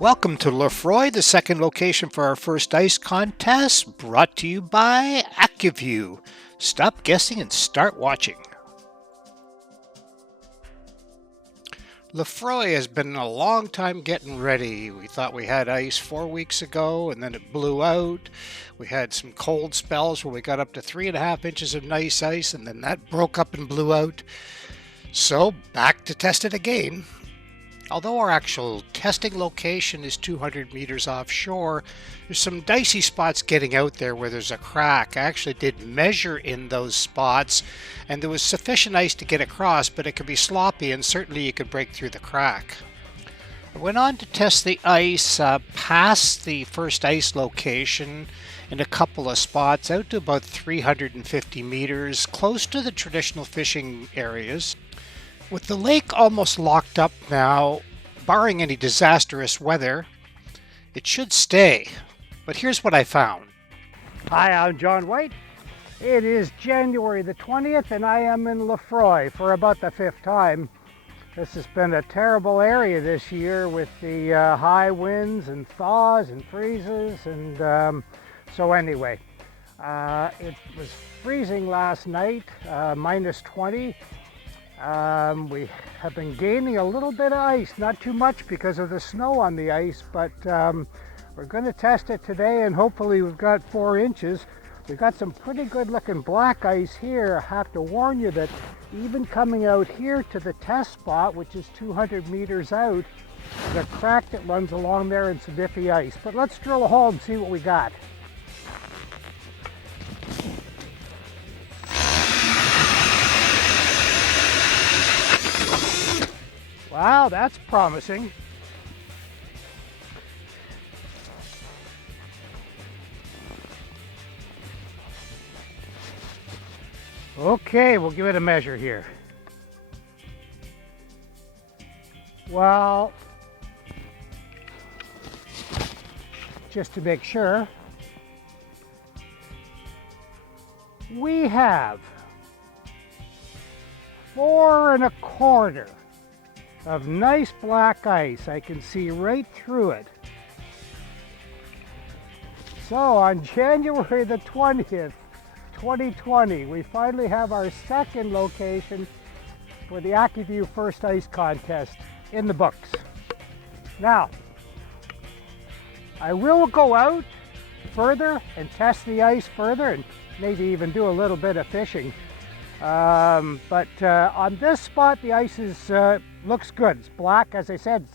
Welcome to Lefroy, the second location for our first ice contest, brought to you by Aqua-Vu. Stop guessing and start watching. Lefroy has been a long time getting ready. We thought we had ice 4 weeks ago and then it blew out. We had some cold spells where we got up to 3.5 inches of nice ice and then that broke up and blew out. So back to test it again. Although our actual testing location is 200 meters offshore, there's some dicey spots getting out there where there's a crack. I actually did measure in those spots, and there was sufficient ice to get across, but it could be sloppy, and certainly you could break through the crack. I went on to test the ice past the first ice location in a couple of spots out to about 350 meters, close to the traditional fishing areas. With the lake almost locked up now, barring any disastrous weather, it should stay. But here's what I found. Hi, I'm John White. It is January the 20th and I am in Lefroy for about the 5th time. This has been a terrible area this year with the high winds and thaws and freezes. And so anyway, it was freezing last night, minus 20. We have been gaining a little bit of ice, not too much because of the snow on the ice, but we're going to test it today and hopefully we've got 4 inches. We've got some pretty good looking black ice here. I have to warn you that even coming out here to the test spot, which is 200 meters out, there's a crack that runs along there and some iffy ice. But let's drill a hole and see what we got. Wow, that's promising. Okay, we'll give it a measure here. Well, just to make sure, we have 4.25 of nice black ice. I can see right through it. So on January the 20th, 2020, we finally have our second location for the Aqua-Vu First Ice Contest in the books. Now, I will go out further and test the ice further and maybe even do a little bit of fishing. But on this spot, the ice is looks good. It's black, as I said,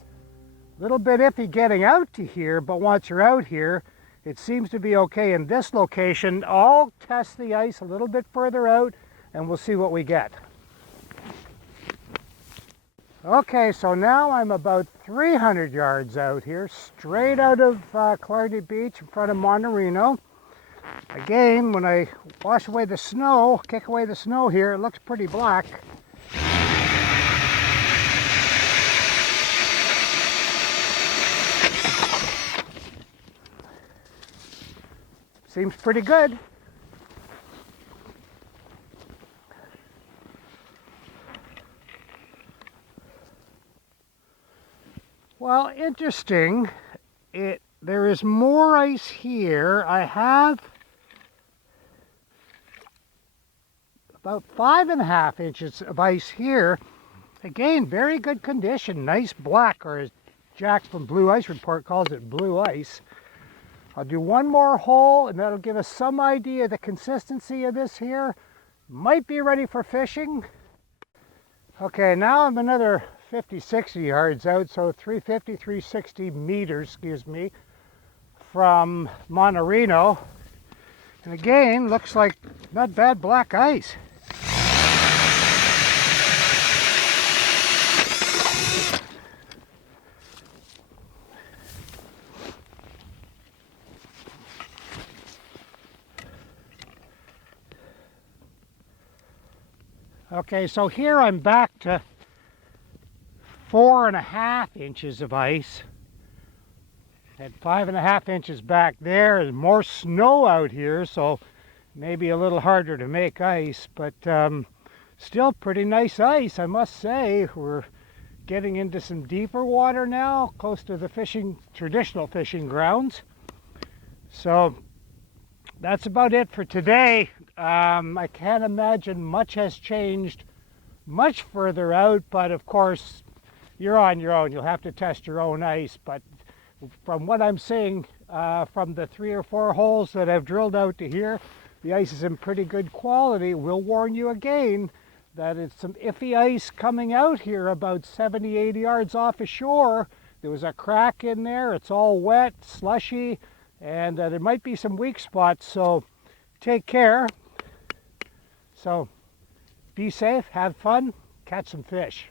a little bit iffy getting out to here, but once you're out here, it seems to be okay in this location. I'll test the ice a little bit further out and we'll see what we get. Okay, so now I'm about 300 yards out here, straight out of Clardy Beach in front of Monorino. Again, when I wash away the snow, kick away the snow here, it looks pretty black. Seems pretty good. Well, interesting. There is more ice here. I have about 5.5 inches of ice here. Again, very good condition, nice black, or as Jack from Blue Ice Report calls it, blue ice. I'll do one more hole and that'll give us some idea of the consistency of this here. Might be ready for fishing. Okay, now I'm another 50, 60 yards out, so 350, 360 meters, from Monorino. And again, looks like not bad black ice. Okay, so here I'm back to 4.5 inches of ice. Had 5.5 inches back there. There's more snow out here, so maybe a little harder to make ice, but still pretty nice ice, I must say. We're getting into some deeper water now, close to the traditional fishing grounds. So that's about it for today. I can't imagine much has changed much further out, but of course, you're on your own. You'll have to test your own ice. But from what I'm seeing, from the 3 or 4 holes that I've drilled out to here, the ice is in pretty good quality. We'll warn you again that it's some iffy ice coming out here about 70, 80 yards off ashore. There was a crack in there. It's all wet, slushy, and there might be some weak spots, so take care. So be safe, have fun, catch some fish.